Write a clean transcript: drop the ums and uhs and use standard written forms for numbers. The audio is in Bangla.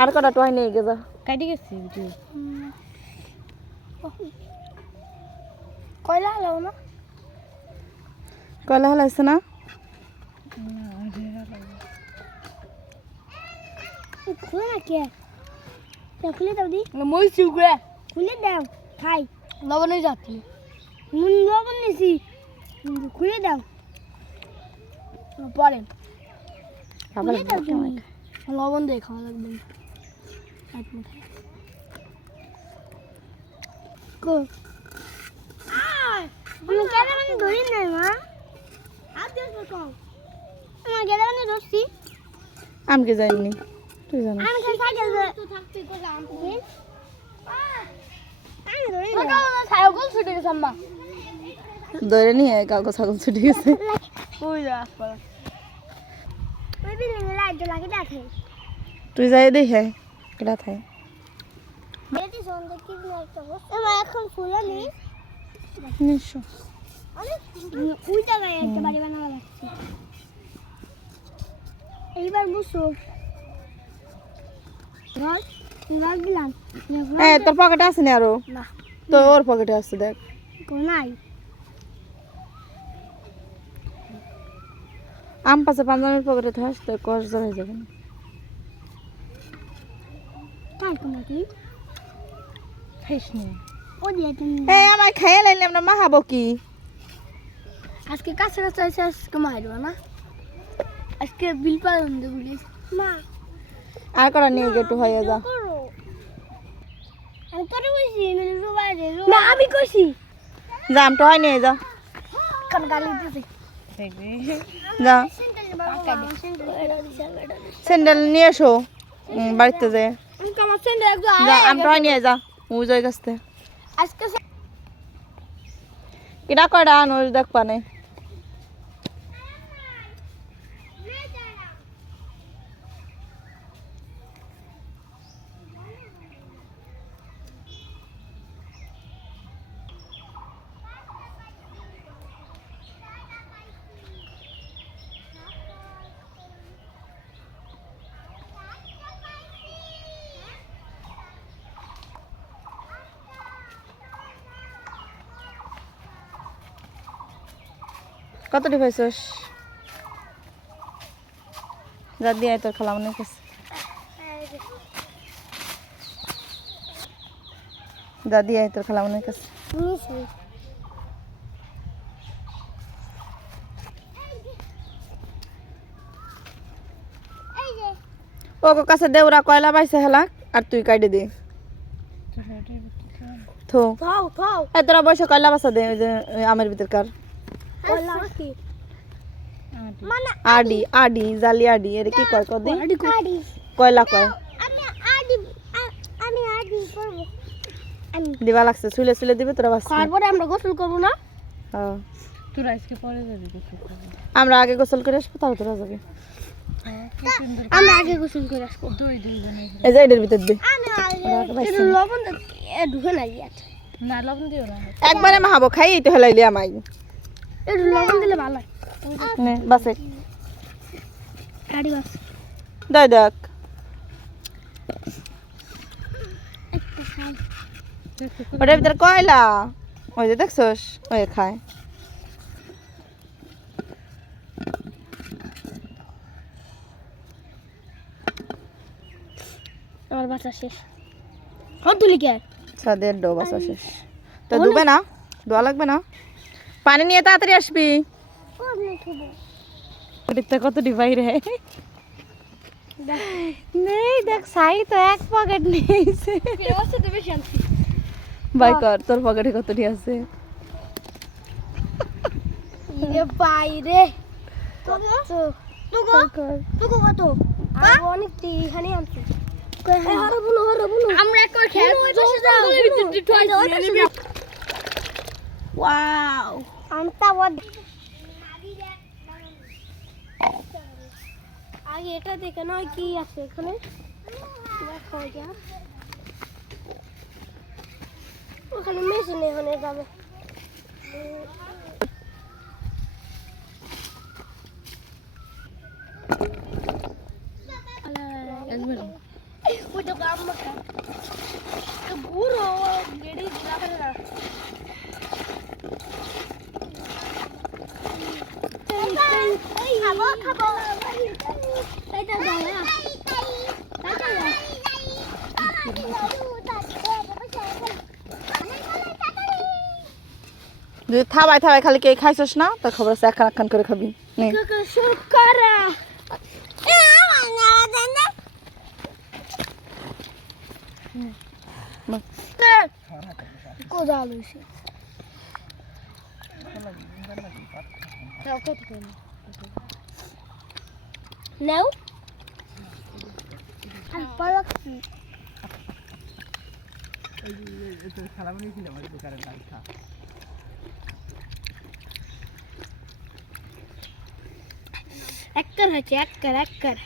আর কটা টয় নিয়ে গেছে কাটি গেছে ভিডিও কয়লা হলো না কয়লা হলাইছে না খুলে না কে খুলে দাও দি মই চুগড়ে খুলে দাও খাই লবণে যাচ্ছি মুন লবণ নিছি খুলে দাও পরে খুলে দাও তুমি লবণ দিয়ে খাওয়া লাগবে কো আমি কেন ধরি নাই মা হাত দিস না কম আমার গেলে আমি ধরছি আমি কি জানি তুই জানিস আমি খাই সাইকেল তো থাকতে কোলা আমি ধরি না সাইকেল ছুটে গেছে আম্মা ধরে নিয়ে কাগজ ছাগল ছুটে গেছে ওই যা ওই বিল্ডিং এ লাইট জ্বলা কেটে আছে তুই যাই দেখে কেডা থাই বেটি সন্ধ্যা কি একটা বসে এবার এখন ফুলে নি নিশো ওই জায়গায় একটা বাড়ি বানানো লাগছে এইবার বুঝছো ঘর দিলাম হ্যাঁ তোর পকেটে আছে না আরো না তো ওর পকেটে আছে দেখ কোনাই আম পাশে পাঞ্জাবির পকেটে থাস তো কষ জড়াই যাবে না কাল কোনা কি খাইস নি ও দিয়ে তুমি হ্যাঁ আমার খাইয়ে লাইলে আমরা মাহাবো কি আজকে কাছে কাছে আছে আজকে মারবা না আজকে বিল পালন দেব বলিস মা আর করা নিয়ে গে একটু হয়ে যা করো আমি তোরে কইছি মানে রুবাই দে না আমি কইছি যা আমটা হয় নিয়ে যা কান গালি দিতে যা সেন্টারে বাবা সেন্টারে স্যান্ডেল নিয়ে এসো বাড়িতে যে আমি আমার সেন্টারে একদম যা আমটা হয় নিয়ে যা ওই যাই গাছতে আজকে কিনা কয়টা আনোর দেখ পানে কতটি পাইছস যা দিয়ে তোর খালা মনে কাছে যা দিয়ে তোর খালা মনে কাছে নিছি এই যে ও কাছে দেউরা কয়লা পাইছে হেলা আর তুই কাইডে দে থো থাও থাও এ তোরা বসে কয়লা বাসা দে ওই যে আমের ভিতরকার কলা কি মানে আডি আডি জালি আডি এর কি কয় কদি আডি কয়লা কয় আমি আডি আমি আডি করব আমি দিবা লাগছে চুলে চুলে দিবে তোরা বাস তারপরে আমরা গোসল করব না হ্যাঁ তোরা আজকে পরে যাবি গোসল করতে আমরা আগে গোসল করে আসবো তারপর তোরা যাবে আমরা আগে গোসল করে আসবো দুই জনে এই যে এটার ভিতর দে আমি আগে ওরা পাইছে একটু লবণ ঢুকে নাই আছে না লবণ দিও না একবারে মাহাবো খাই তো হেলাইলি আমাই একটু লবণ দিলে ভালো হয় নে বাসে আডি বাস দই দেখ একটা খাই ওটার ভিতর কয়লা ওই যে দেখছস ওই খায় আমার বাচ্চা শেষ কত তুলি কে ছাদের ডো বাসা শেষ তো ডুবে না দোয়া লাগবে না পানি নিয়ে তাড়াতাড়ি আসবি ওটা কতটি বাইরে নেই দেখ সাই তো এক পকেট নিয়েছে বাই কর তোর পকেটে কতটি আছে ইরে বাইরে তুকো কত অনেক এখানে আনছি আমরা একবার খেল ওয়াও আমটা আগে এটা দেখে নয় কি আছে এখানে ওখানে মেশিন এখানে যাবে আম্মাকে তো গুড়ো গেড়ি দিলা করে না খাবো খাবো তাই তো দাও না তাই তো দাও যদি থাবাই থাবাই খালি কে খাইছস না তার খবর আছে একখান একখান করে খাবি নে শুকরা কোদা লইছে নেও আর পলক একবার হয়েছে একবার